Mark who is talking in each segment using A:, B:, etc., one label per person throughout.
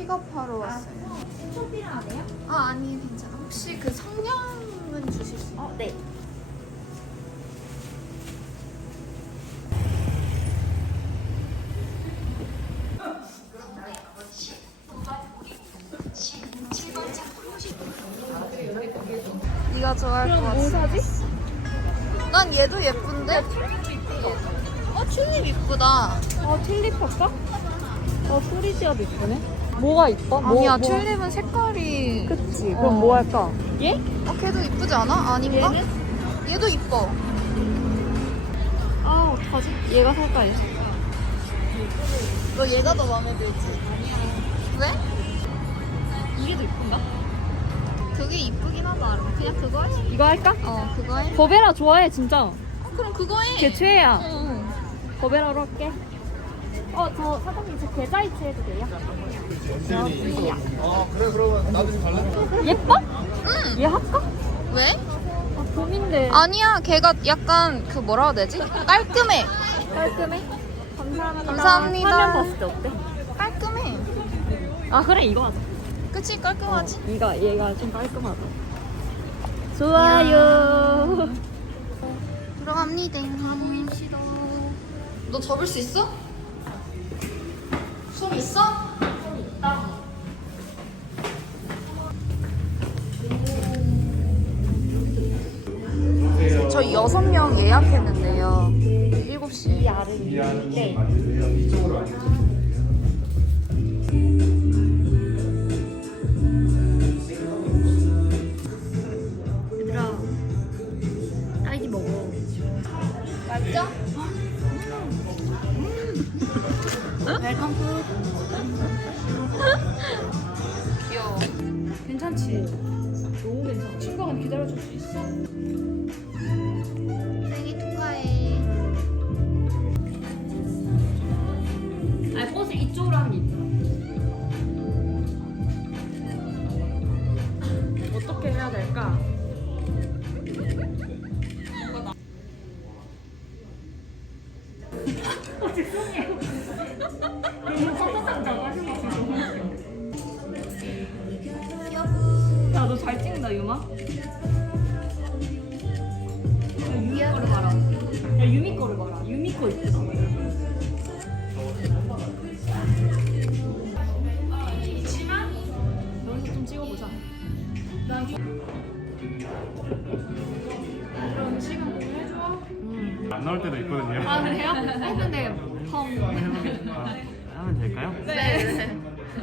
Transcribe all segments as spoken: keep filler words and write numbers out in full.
A: 픽업하러 왔어요.
B: 총 필요하네요?
A: 아, 아니 괜찮아. 혹시 그 성냥은 주실 수 있어요?
B: 어, 네.
A: 네가 좋아할 것 같아.
B: 뭐 사지?
A: 난 얘도 예쁜데? 어, 튤립 이쁘다.
B: 어, 튤립 할까? 어, 프리지아도 이쁘네. 뭐가 이뻐?
A: 아니야,
B: 뭐,
A: 튤립은 색깔이.
B: 그치.
A: 어.
B: 그럼 뭐 할까? 얘?
A: 어, 걔도 이쁘지 않아? 아닌가?
B: 얘는?
A: 얘도 이뻐.
B: 아, 어떡하지? 얘가 살까, 이제?
A: 너 얘가 더 마음에 들지? 왜?
B: 이게 더 이쁜가?
A: 그게 이쁘긴 하다. 그냥 그거 해.
B: 이거 할까?
A: 어, 그거 해.
B: 버베라 좋아해, 진짜.
A: 어, 그럼 그거 해.
B: 걔 최애야.
A: 응.
B: 버베라로 할게. 어, 저 사장님, 저 계좌이체 해도 돼요? 여기야.
C: 아 그래 그러면 나도 좀 갈라?
B: 예뻐?
A: 응.
B: 얘 할까?
A: 왜?
B: 아, 고민돼.
A: 아니야, 걔가 약간 그 뭐라 해야 되지? 깔끔해.
B: 깔끔해? 감사합니다.
A: 감사합니다.
B: 화면 봤을 때 어때?
A: 깔끔해.
B: 아, 그래, 이거 하자.
A: 그치? 깔끔하지?
B: 어, 얘가, 얘가 좀 깔끔하다. 좋아요.
A: 들어갑니다. 가보입시다. 너 접을 수 있어? 솜 있어? 저희 여섯 명 예약했는데요. 일곱 시.
B: 이 아름이. 네.
C: 이쪽으로 앉으세요.
B: 얘들아, 딸기 먹어.
A: 맛있죠?
B: 웰컴 푸.
A: 귀여워.
B: 괜찮지? 너무 괜찮아. 친구가 기다려줄 수 있어.
A: 생일 축하해.
B: 아니, 버스 이쪽으로 하는 게 있더라. 어떻게 해야 될까? 어, 죄송해요. 너무 깜짝깜짝 하시고. 야, 너 잘 찍는다, 유마. 유미 거를 봐라. 야, 유미 거를 봐라. 유미 거 이쁘다. 여기서 좀 찍어보자. 그럼 시간 좀 해줘. 음.
C: 안 나올 때도 있거든요.
B: 아, 그래요? 아니, 근데 펑.
C: 하면 될까요?
A: 네.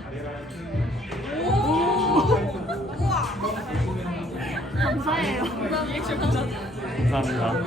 B: 감사해요.
C: 감사합니다.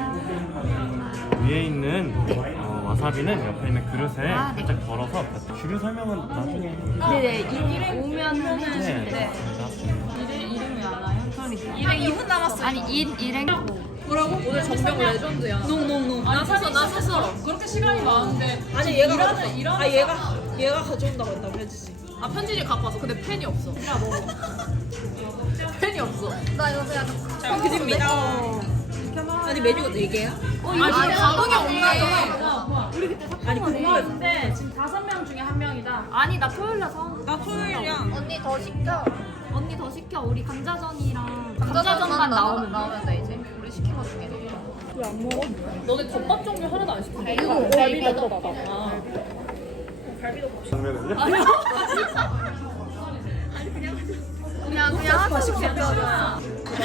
C: 위에 있는 어, 와사비는 옆에 있는 그릇에
B: 아, 네.
C: 살짝 덜어서 주류 설명은 나중에.
B: 네네, 이 오면 해주시면
C: 네.
B: 돼요. 일행, 일행이 알아요? 그러니까.
A: 일행 이 분 남았어.
B: 아니, 일, 일행.
A: 뭐라고? 오늘 전병 레전드야.
D: 농농농.
A: 나 샀어, 나 샀어.
D: 그렇게 시간이 많은데. 아니 얘가 일하는 가져왔어. 일하는.
A: 아,
D: 아 얘가 얘가 가져온다고 했다고 편지지.
A: 아, 편지지 갖고 왔어. 근데 펜이 없어. 야, 먹어. 펜이 없어. 나 이거 그냥
D: 잘 드립니다. 아니 메뉴가 네 개야?
A: 아니, 가방이 없네.
D: 우리 그때 아니 궁금해.
B: 근데 지금 다섯 명 중에 한 명이다. 아니, 나 토요일 날 사온
D: 나 토요일이야.
A: 언니 더 시켜.
B: 언니 더 시켜. 우리 감자전이랑
A: 감자전만
B: 감자전만 나오면
A: 나오면 돼, 이제. 우리 시킨 거 중에.
D: 왜안 먹어?
A: 너네 덮밥 종류 하나도 안 시켰어.
D: 이거 갈비도 덮밥.
A: 아.
C: 장면은요?
A: 그냥, 그냥 하자 시켜.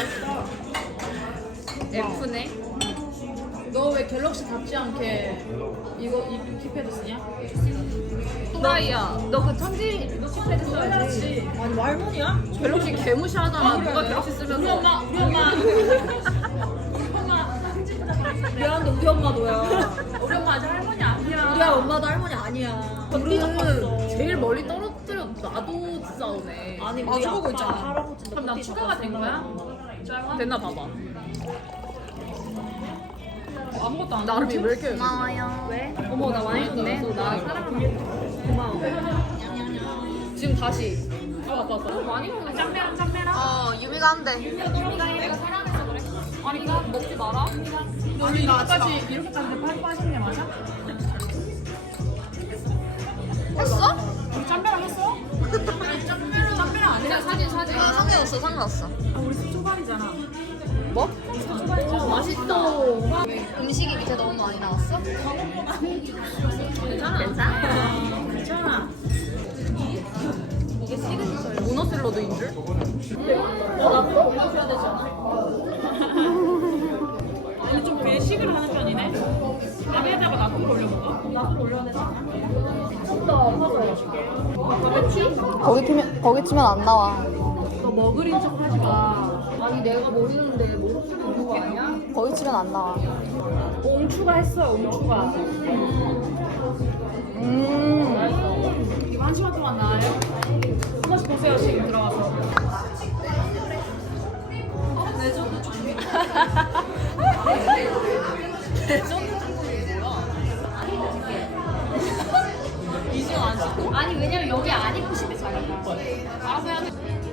A: F네. 너 왜 갤럭시 닿지 않게 이거 이 키패드 쓰냐? 또라이야.
B: 너 그 천지 키패드 써야지.
D: 아니 말문이야?
A: 갤럭시 개무시하잖아. 누가 갤럭시 쓰면서.
D: 우리 엄마 우리 엄마. 미안한데 우리 엄마 너야.
B: 우리 엄마 아직 할머니 아니야.
D: 우리 엄마도 할머니 아니야.
A: 우리는 제일 멀리 떨어뜨려 놔도 싸우네.
D: 아니 우리
A: 마주보고
D: 아빠
A: 있잖아.
D: 할아버지도
A: 그럼 나
D: 커피
A: 추가가 된 거야? 됐나 봐봐. 아무것도 안 나를 왜 이렇게 고마워요.
B: 왜?
A: 어머 나 많이 줬네. 나 사람 고마워. 지금 다시. 아 맞다 맞다. 많이 먹는
B: 짬매랑 짬매랑.
A: 어 유미가 한대.
B: 우리가 얘가 사랑해서 그래. 아니, 나 먹지 마라.
A: 아니
B: 이렇게까지 이렇게까지 팔고 하신 게 맞아?
A: 했어?
B: 우리 짬매랑 했어?
A: 그냥 사진 사진.
E: 아, 상관없어, 상관없어.
D: 우리 집 초반이잖아.
E: 뭐?
A: 어, 맛있다.
E: 음식이 밑에 너무 많이 나왔어?
A: 괜찮아.
E: 괜찮아.
D: 괜찮아.
A: 이게 시그니처예요. 문어 샐러드인 줄?
D: 오늘 좀 배식을 하는 편이네. 밥에다가 나쁜 걸 올려볼까? 나쁜 올려야 되지 않아?
E: 거기 치면, 거기 치면 안 나와.
A: 너 먹으린 척 하지 마. 아니 내가 모르는데 모를 수도 있는 거 아니야?
E: 거기 치면 안 나와.
A: 옹추가 했어 옹추가.
E: 음.
D: 이거 한 시간 동안 나와요? 한 번씩 보세요, 지금 들어가서. 레전드 종류. 레전드 종류 뭐야? 이지영 안 씻고?
A: 아니 왜냐면 여기 안 입고 싶대 자기가.
D: 알아서 해야 돼.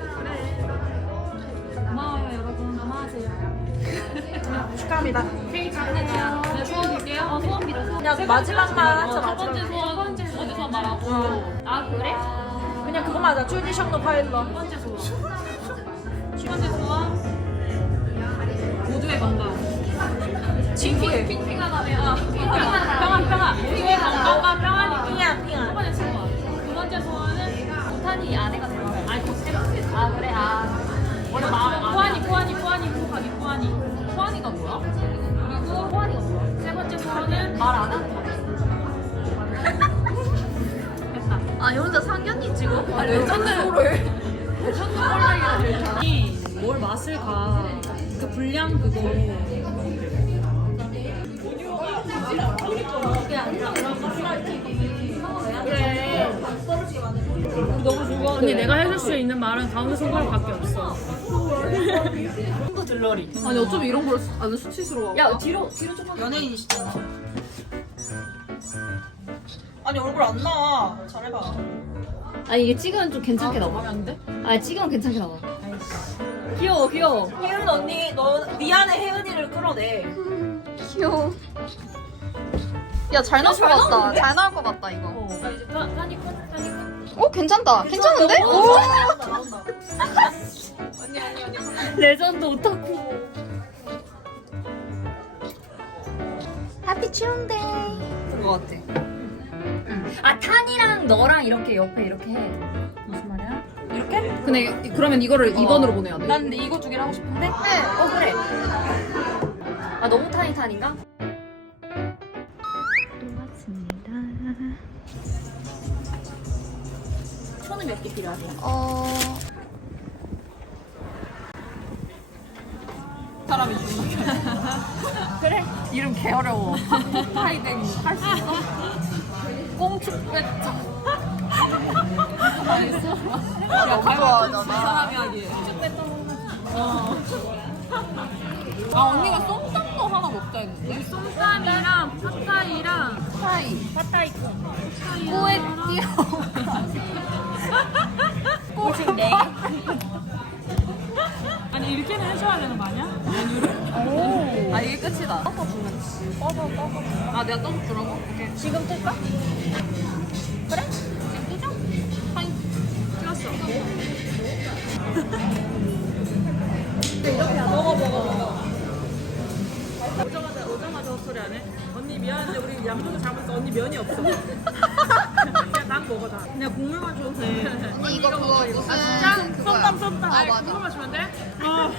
D: 고마워요, 여러분. 고마워하세요. 축하합니다. 케이크 하나요. 네, 소원 빌게요. 어, 소원 빌어. 소원.
B: 그냥 마지막만 하자,
D: 첫 번째 소원, 첫 번째 소원, 번째 소원 말하고.
A: 아 그래?
B: 그냥 그거만 하자. 쭈니션도 파일러.
D: 첫 번째 소원. 첫 번째 소원. 모두의 건강.
B: 징피해.
D: 핑핑하다며. 핑핑하다. 평안, 평안. 모두의 건강과 평안이 핑이야, 핑아. 첫 번째 소원. 두 번째 소원은 부탄이 아내가 되라. 아니, 그 세 번째. 아, 그래, 아. 원래 마음, 포안이, 포안이, 포안이, 포안이, 포안이. 포안이가 뭐야? 그리고 포안이가 뭐야? 세 번째 소원은 말 안 하는 거. 됐다.
E: 아니, 혼자 상견니 찍어?
D: 아, 레전드를. 레전드 꼴라기가 레전드. 뭘 맛을 가. 그 분량 그거. 그래. 너무 좋아. 언니 내가 해줄 수 있는 말은 가운데 손가락밖에 없어. 또 들러리.
A: 아니 어쩜 이런 걸 수- 아니 수치스러워.
D: 야 뒤로 뒤로 좀.
B: 연예인이시잖아. 아니 얼굴 안 나와. 잘해봐.
A: 아니 이게 찍으면 좀 괜찮게 나와.
D: 하면 안 돼?
A: 아니 찍으면 괜찮게 나와. 귀여워 귀여워.
B: 혜은 언니, 너 미안해 혜은이를 끌어내.
E: 귀여워. 야, 잘 나올 것 같다. 잘 나올 것 같다, 이거.
D: 어. 이제 편 편이 편 편이 편.
E: 오, 괜찮다. 괜찮은데? 오!
B: 언니 언니 언니.
A: 레전드 오타쿠.
E: 해피 추운데이.
A: 그거 같아. 아 탄이랑 너랑 이렇게 옆에 이렇게 해.
D: 무슨 말이야?
A: 이렇게? 근데 이- 그러면 이거를 이 번으로 보내야 돼.
D: 난 근데 이거 두 개를 하고 싶은데.
A: 어 그래. 아 너무 탄이 탄인가?
D: 초는 몇 개 필요하세요?
E: 어,
D: 사람이 죽는 그래? 이름 개 어려워. 하이댕 할 수 있어? 꽁축 뺐자. 알겠어? 야,
E: 좋아하잖아.
D: 사람이 하기에. 쭉 뺐다. 어. 아, 언니가 쏨땀도 하나 먹자 했는데? 쏨땀이랑 팟타이랑
E: 파이.
D: 팟타이
E: 꼬에 띄어.
D: 꼬식 네 아니, 이렇게는 해줘야 되는 거 아니야? 메뉴를?
A: 아 이게 끝이다.
D: 아, 내가 떠서 주라고? 오케이.
A: 지금 뜰까?
D: 그래? 지금 뜨자. 하이. 찍었어. 먹어, 먹어, 먹어. 오자마자, 오자마자 헛소리 안 해? 언니 미안한데 우리 양쪽을 잡았어. 언니 면이 없어. 그냥 난 먹어, 다. 그냥 국물만 줘도 돼.
E: 언니, 이거 그거 무슨.
D: 진짜?
E: 그거야.
D: 썸땀, 썸땀.
E: 아, 맞아.
D: 국물만 주면 돼? 아.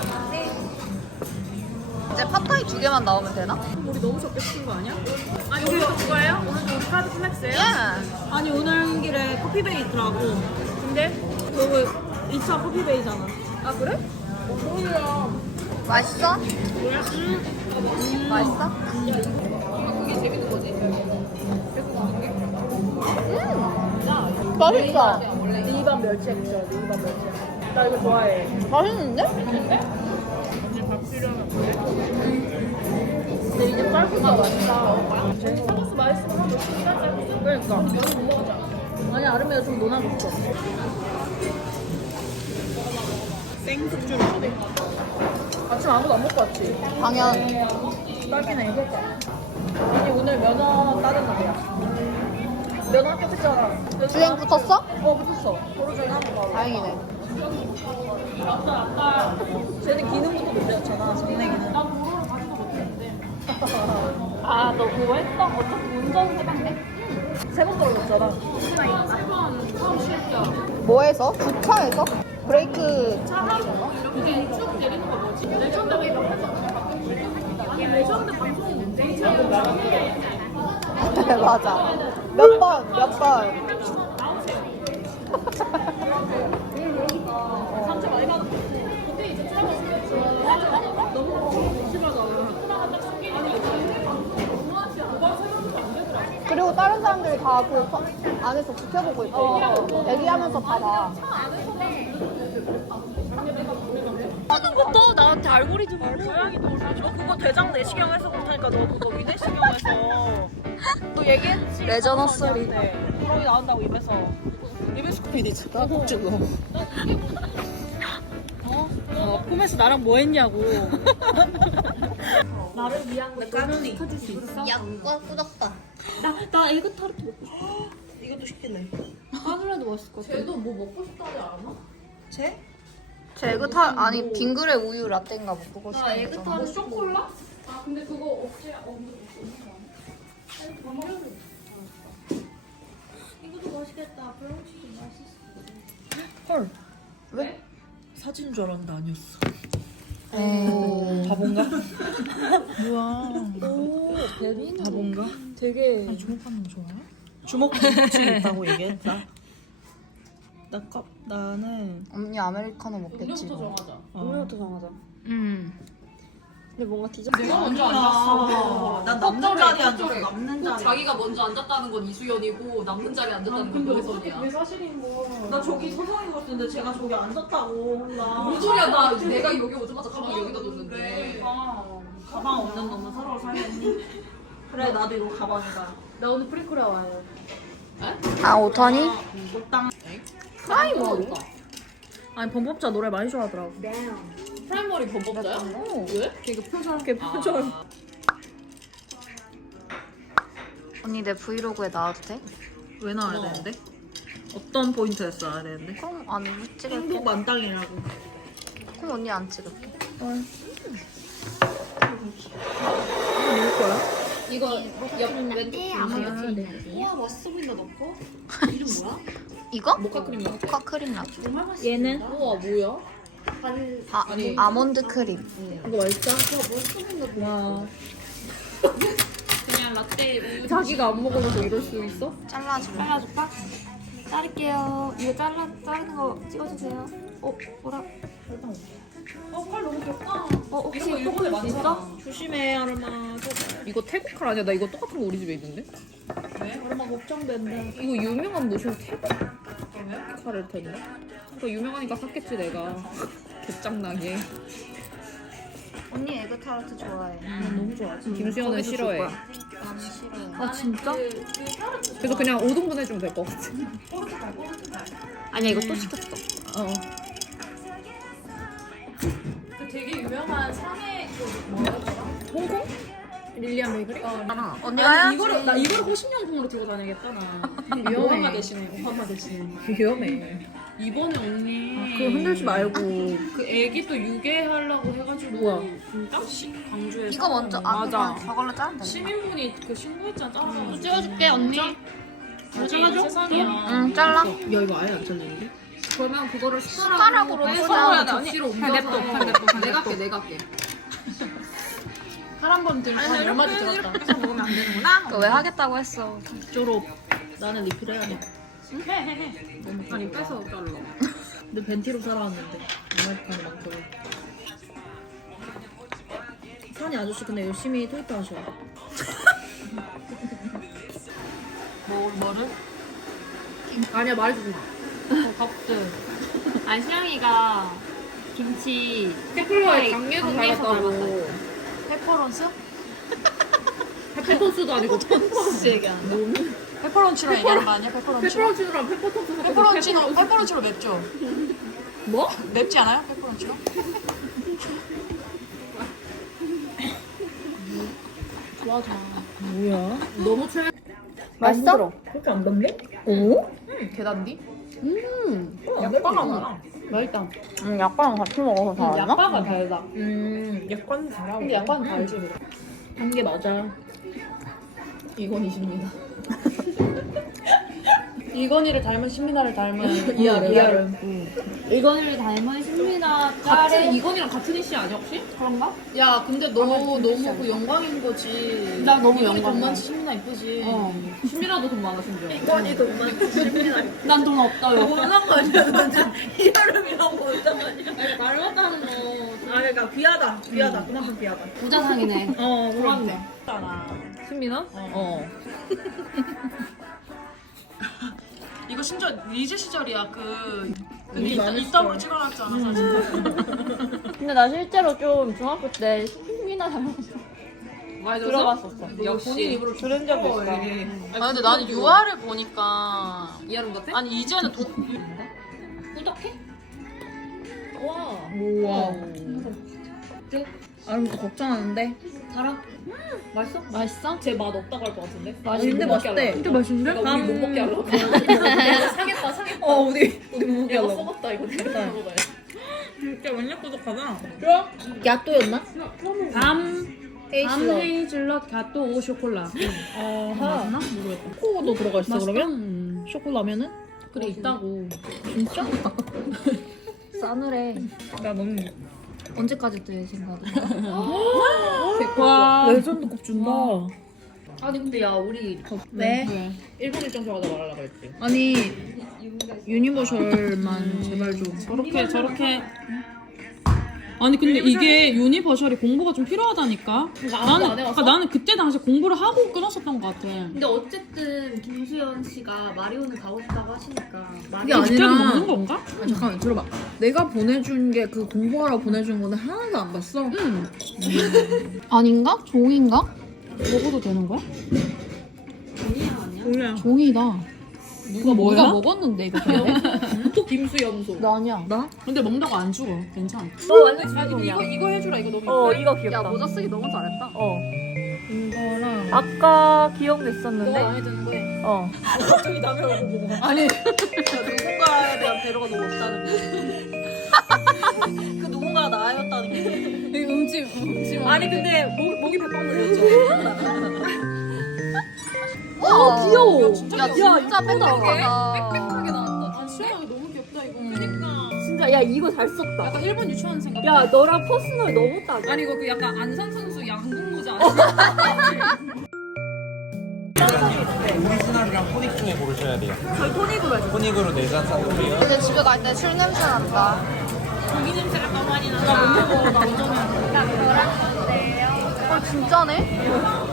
E: 이제 팟타이 두 개만 나오면 되나?
D: 우리 너무 적게 시킨 거 아니야? 아니, 오늘 그거예요? 오늘 우리 카드 플렉스예요?
E: 예.
B: 아니 오는 길에 커피베이 있더라고.
D: 근데?
B: 그거 이 차 커피베이잖아.
D: 아, 그래?
E: 맛있어?
D: 뭐야? 음.
E: 맛있어?
D: 그게 재밌는 거지?
E: 맛있어.
B: 일반 멸치 액젓, 일반 멸치. 나 이거 좋아해.
E: 맛있는데?
D: 언니 밥 필요하면 그래?
B: 근데 이제 쌀국수가 맛있다. 쌀국수 맛있으면 한 몇십 하자. 그러니까. 아니 아름이가 좀 논아줬어.
D: 생숙주를 주네.
B: 아침 아무도 안 먹고 왔지?
E: 당연.
B: 딱이네. 그러니까. 이제 오늘 면허 따는 날이야. 면허 합격했잖아.
E: 주행 붙었어?
B: 어 붙었어. 도로 중에 한번 봐.
E: 다행이네.
B: 쟤는 기능부터 못 배웠잖아. 정내 기능.
D: 나 도로를 가지도 못했는데. 아, 너 그거 했어? 어차피 운전 해봤네?
B: 세번 떨어졌잖아.
D: 세번 처음 실전.
E: 뭐에서? 주차에서? 브레이크.
D: 이게 쭉 내리는 거 뭐지? 레전드 이 레전드 방송이 뭔데?
E: 맞아. 몇 번, 몇 번.
D: 상처 많이 받았어. 근데 이제 짧았어. 너무 심하다. 하나가 딱 숨기니까.
E: 그리고 다른 사람들이 다 그 안에서 지켜보고 있대. 얘기하면서 다 봐.
B: 하는 것도 나한테 알고리즘으로 고양이 너 그거 대장 내시경에서 못하니까 너 그거 위내시경에서 너 얘기했지?
E: 레저너 소리.
B: 그러기 나온다고 입에서 입에서 코미디즈다 복질로 어? 어 폼에서 나랑 뭐 했냐고 나를 위한 거 까면이 시켜줄 수 있어?
E: 야, 꾸덕다.
B: 나, 나 에그 타르트 먹고 싶어 이것도 시킬래
D: 까눌레도 맛있을 것 같아. 쟤도 뭐 먹고 싶다지 않아?
B: 쟤?
E: 제 에그타 아니 빙그레 우유 라떼인가 뭐 그거
D: 나
E: 시켰잖아.
D: 에그타르트 쇼콜라? 아 근데 그거 없지 없는
B: 이것도 맛있겠다 블롱치즈 맛있어 헐
E: 왜?
B: 사진 줄 알았는데 아니었어
E: 에이.
B: 바본가? 뭐야
A: 오, 베리는
B: 바본가?
A: 되게
B: 아니 주먹받는 거 좋아해? 주먹받는 고충이 있다고 얘기했다 나 컵, 나는
E: 언니 아메리카노 먹겠지.
D: 음료부터
E: 뭐.
D: 정하자.
A: 음료부터 정하자.
E: 음.
A: 근데 뭔가 디저트
D: 내가 먼저 앉았어.
B: 난 남는 자리 앉았어
F: 꼭
B: 남는 자리
F: 자기가 먼저 앉았다는 건 이수연이고 남는 자리에 앉았다는 건 노래선이야.
D: 왜 사실인 거?
B: 나 저기 서성이 갔는데 제가 저기 앉았다고 나
F: 뭔 소리야? 나 내가 여기 오자마자 가방 여기다 뒀는데.
B: 그러니까 가방 없는 놈은 서로 살겠니? 그래 나도 이거 가방이다
D: 나 오늘 프리쿠라 와요.
E: 아 오타니?
B: 옷당
F: 프라이머리?
B: 아니 범법자 노래 많이 좋아하더라고
F: 프라이머리 범법자야? 왜? 걔그 표정.
B: 걔 표정
E: 언니 내 브이로그에 나와도 돼?
B: 왜 나와야 되는데? 어떤 포인트에서 나와야 되는데?
E: 그럼 안 찍을게.
B: 행복 만땅이라고
E: 그럼 언니 안 찍을게.
B: 뭘 거야?
F: 이거 옆 왼쪽 네. 우와 맛있어 보인다 넣고. 이름 뭐야?
E: 이거?
F: 모카 크림 맛.
E: 모카 크림 라떼.
B: 얘는?
F: 우와 뭐야?
E: 아
F: 아니.
E: 아몬드 크림.
B: 이거 맛있다?
F: 와. 그냥 라떼 우유.
A: 자기가 안 먹어서 이럴 수 있어?
E: 잘라줄래?
D: 잘라줄까? 자를게요. 이거 잘라 자르는 거 찍어주세요. 어 뭐라?
B: 어칼 너무 귀엽다
D: 어 혹시
F: 이거 일본에
D: 볼수 있어?
F: 많잖아.
B: 조심해 아르마
A: 이거 태국 칼 아니야? 나 이거 똑같은 거 우리 집에 있는데?
B: 아르마 걱정된다
A: 이거 유명한 무슨 태국 칼일 텐데? 그거 유명하니까 샀겠지 내가. 개짱나게.
E: 언니 에그타르트 좋아해.
B: 난 너무 좋아하지
A: 김수현은 싫어해.
E: 나는 싫어해.
D: 아 진짜?
A: 그래서 그냥 오 등분 해주면 될 것 같아.
D: 아니야 이거 또 시켰어.
A: 어.
F: 그 되게 유명한 상해 그 뭐였더라?
A: 홍콩? 릴리안 메이커리?
E: 아, 언니가
F: 아니
E: 해야지.
F: 이거를 나 이거를 호신용품으로 들고 다녀야겠다 나.
A: 위험해.
F: 오하마 대신에 오하마 대신에.
A: 위험해.
F: 이번에 언니
B: 그거 흔들지 말고
F: 그 애기 또 유괴하려고 해가지고
A: 우와.
F: 진짜? 시, 광주에서
E: 이거 먼저 아
F: 맞아.
E: 그냥 저걸로 자르면 돼.
F: 시민분이 그 신고했잖아. 잘라가지고.
D: 찍어줄게 언니.
F: 잘라줘? 세상이야.
E: 응 잘라.
B: 야 이거 아예 안 잘리는데?
F: 그러면 그거를
E: 숟가락으로
F: 빼서
E: 꽂아야
F: 돼. 접시로 옮겨서
A: 냅둬, 냅둬,
F: 내가 할게 내가 할게. 사람 들한 얼마나 들었다.
B: 해서 먹으면 안 되는구나
E: 그거 왜 하겠다고 했어.
B: 졸업 나는 리필해야 돼
F: 해해해. 아니 빼서 잘라.
B: 근데 벤티로 살아왔는데 아메리카노 많더라고 산이 아저씨 근데 열심히 트위터 하셔
F: 뭐 뭐를?
A: 아니야 말해주지 마.
D: 어, 밥들. 아니 시영이가 김치
A: 페플러에 강례도
D: 강례에서
A: 닮았다고.
D: 페퍼론스?
A: 페퍼톤스도 아니고 톤톤스 얘기하는
D: 페퍼론치로 얘기하는 거 아니야? 페퍼론치.
A: 페퍼론치노랑 페퍼톤스
D: 페퍼론치로 페퍼론치로 맵죠?
A: 뭐?
D: 맵지 않아요? 페퍼론치로?
B: 뭐야?
A: 너무 최
E: 맛있어?
B: 그렇게 안 덥네?
E: 오?
A: 계단디?
B: 약과가 많아.
A: 맛있다.
E: 음, 약과랑 같이 먹어서 다 알나?
A: 약과가 달다.
B: 음, 약과는 달아.
A: 근데 약과는 달지 그래.
B: 한 게 맞아.
A: 이건희십니다. 이건희를 닮은 신민아를 닮은
B: 이하름.
A: 이하름.
D: 이건희를 닮은 신민아
A: 같은
D: 짤에
A: 이건희랑 같은 이씨 아니야 혹시?
D: 그런가?
A: 야 근데 너 너무 그 영광인 거지.
D: 나 너무
A: 이건희 돈
D: 영광이야.
A: 많지 신민아 이쁘지.
D: 어.
A: 신민아도 돈 많아 심지어.
B: 이건이 돈 많지, 신민아.
D: 난 돈 없다요.
B: 뭔 상관이야, 완전. 이하름이랑 뭔 상관이야.
A: 아니 닮았다는 거.
B: 아, 그러니까 귀하다, 귀하다. 그만큼 귀하다.
D: 부자상이네.
B: 어,
A: 그렇네.
B: 그렇네.
A: 신민아? 어.
G: 이거 심지어 리즈 시절이야. 그, 그
B: 우리
G: 이-
B: 많이
G: 이따블
B: 했어.
G: 찍어놨잖아 사진.
D: 근데 나 실제로 좀 중학교 때 신민아 닮았어.
A: 많이 들었어?
D: 들어봤었어.
A: 역시. 본인 입으로
B: 들은 적 있어.
G: 아 근데 나는 유아를 보니까
A: 이하름 같아?
G: 아니 이제는 돈
D: 꾸덕해?
A: 와.
B: 우와. 아, 그럼 걱정하는데?
A: 달아? 맛있어?
D: 맛있어?
A: 쟤 맛 없다고 할 것 같은데?
B: 아니, 근데 맛있대.
A: 진짜 맛있는데? 우리 못 먹게 하려고. 상했다 상했다.
B: 어, 우리, 우리 못 먹게
A: 야, 너
B: 하려고.
A: 썩었다 이거.
B: 그러니까.
A: 먹어봐야
B: 진짜 완전 꾸덕하다.
E: 야또였나?
A: 밤, 밤
B: 헤이슬러.
A: 헤이즐넛 가또 오 쇼콜라.
B: 아하.
A: 맞나? 모르겠다.
B: 초코도 들어가 있어,
A: 맛있다?
B: 그러면?
A: 음.
B: 초콜라면은?
A: 그래 있다고.
B: 진짜?
D: 싸늘해.
B: 나 너무.
D: 언제까지 뜰 생각이야?
A: 와.
B: 레전드급 준다.
A: 아니 근데 야 우리
B: 네.
A: 일본 일정 좋아하다 말하려고 했지.
B: 아니, 유니버셜만 제발 좀.
G: 저렇게 저렇게. 아니 근데 이게 유니버셜이 공부가 좀 필요하다니까. 나는
A: 안 해왔어?
G: 그러니까 나는 그때 당시 공부를 하고 끊었었던 것 같아.
D: 근데 어쨌든 김수현 씨가 마리오는 가고 싶다고 하시니까
B: 그게
G: 이거 직접이
B: 아니라.
G: 먹는 건가?
B: 아, 잠깐만, 들어봐. 내가 보내준 게 그 공부하러 보내준 거는 하나도 안 봤어?
G: 응.
E: 아닌가? 종인가?
G: 먹어도 되는 거야?
B: 뭐야?
E: 종이다.
G: 누가 뭐야?
E: 내가 먹었는데 이거 근데?
A: 또 김수염소.
E: 나 아니야.
B: 나?
G: 근데 먹다가 안 죽어. 괜찮아.
A: 이거 이거 해주라 이거 너무.
B: 어, 이거 귀엽다.
E: 야 모자 쓰기 너무 잘했다.
B: 어. 이거랑.
E: 아까 기억도
A: 너
E: 있었는데.
A: 마음에 드는 거에.
E: 어.
A: 갑자기 남의 얼굴 보고. 아니 누군가에 대한 배려가 너무 없다는 게.
B: 그 누군가가 나였다는 게.
A: 음치 음치.
B: 아니, 근데 목, 목이 백방 물렸죠.
E: 어
A: 귀여워.
E: 야 진짜 빽빽하다.
A: 빽빽하게 나왔다. 아 진짜 너무 귀엽다 이거. 그러니까.
D: 진짜 야 이거 잘 썼다.
A: 약간 일본 유치원생 같아.
D: 야 너랑 퍼스널 너무 따져.
A: 아니 이거 그 약간 안산 선수 양궁 모자 아니야?
H: 오리지널이랑 토닉 중에 고르셔야 돼요.
B: 저희 토닉으로 해줘.
H: 토닉으로 네 잔 샀고요.
E: 근데 집에 갈 때 술 냄새 난다.
A: 고기 냄새가 너무 많이 난다. 못 먹어 나 오전에.
E: 어 진짜네?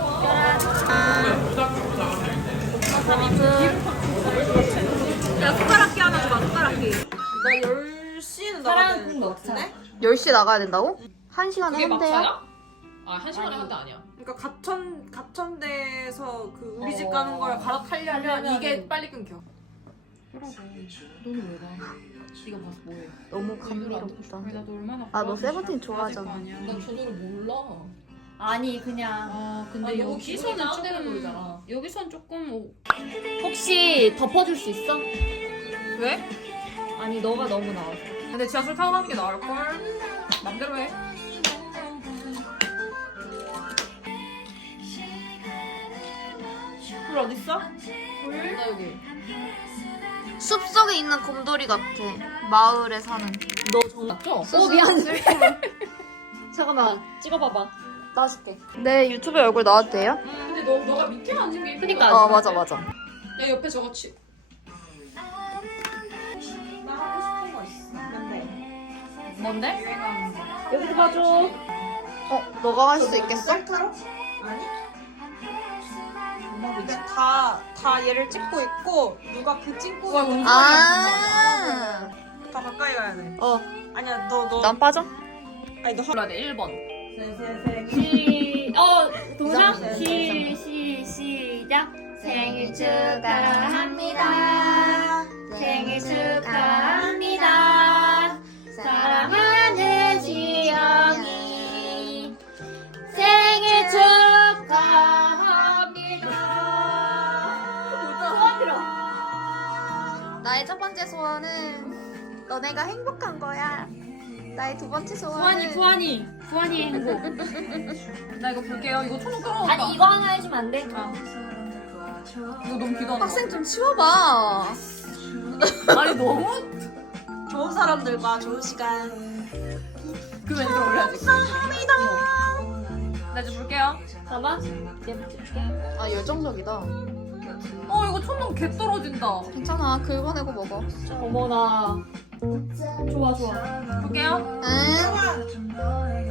B: 야, 숟가락기 하나 줘봐, 숟가락기. 나 열 시는 나가야 되는 거 같은데?
E: 열 시에 나가야 된다고? 한 시간
A: 그게
E: 한대야?
A: 막차야? 아 한 시간에 한 대 아니야.
B: 그러니까 가천, 가천대에서 그 우리 집
A: 어.
B: 가는 걸 갈아타려면
A: 타려면
B: 이게 빨리 끊겨.
A: 너는 왜 봐? 이거 봐서 뭐해?
E: 너무 감미롭다.
A: 나도 얼마나.
E: 아, 너
A: 좋아하는지
E: 세븐틴
A: 다
E: 좋아하잖아.
A: 거 아니야. 나 저노를 몰라.
D: 아니 그냥
A: 아 근데
D: 아, 너무
A: 여기서는
D: 기분이 다운되는
A: 조금
D: 노래잖아.
A: 여기선 조금 어,
D: 혹시 덮어줄 수 있어?
B: 왜?
D: 아니 너가 너무 나왔어.
B: 근데 지하철 타고 가는 게 나을걸? 맘대로 해. 불 어딨어?
A: 나 여기.
E: 숲속에 있는 곰돌이 같아. 마을에 사는.
A: 너 정답죠?
E: 어 미안해.
D: 잠깐만 찍어봐봐.
E: 나줄게. 내 유튜브에 얼굴 나와도 돼요?
A: 근데 너 너가 밑에 앉은 게
D: 그니까.
A: 이쁘다.
E: 어 맞아 맞아.
A: 야 옆에 저거 치.
B: 나 하고 싶은 거 있어. 근데
A: 뭔데?
D: 여기도 봐줘.
E: 어 너가 할 수 있겠어?
B: 아니? 근데 다, 다 얘를 찍고 있고 누가 그 찍고 있는
E: 아.
B: 더 가까이 가야 돼.
E: 어.
B: 아니야, 너, 너.
E: 난 빠져?
B: 아니, 너.
A: 불러야 돼 일 번.
D: 시, 어, 동작? 시, 시, 시작. 생일 축하합니다. 생일 축하합니다. 사랑하는 지영이 생일 축하합니다.
E: 너네가 행복한 거야. 나의 두 번째 소원은
D: 부안이 부안이 부안이 행복.
A: 나 이거 볼게요. 이거 천원 끌어왔다.
F: 아니 이거 하나 해주면 안 돼?
A: 이거 너무 기도 안
E: 학생 좀 치워봐.
A: 아니 너무
B: 좋은 사람들과 좋은 시간.
A: 그 멘트 올려야지.
E: 감사합니다.
A: 나 이제 볼게요.
D: 잠깐만.
E: 아 열정적이다.
A: 어 이거 천원 개 떨어진다.
E: 괜찮아. 긁어내고 먹어.
D: 어머나. 좋아 좋아.
A: 볼게요.
E: 응.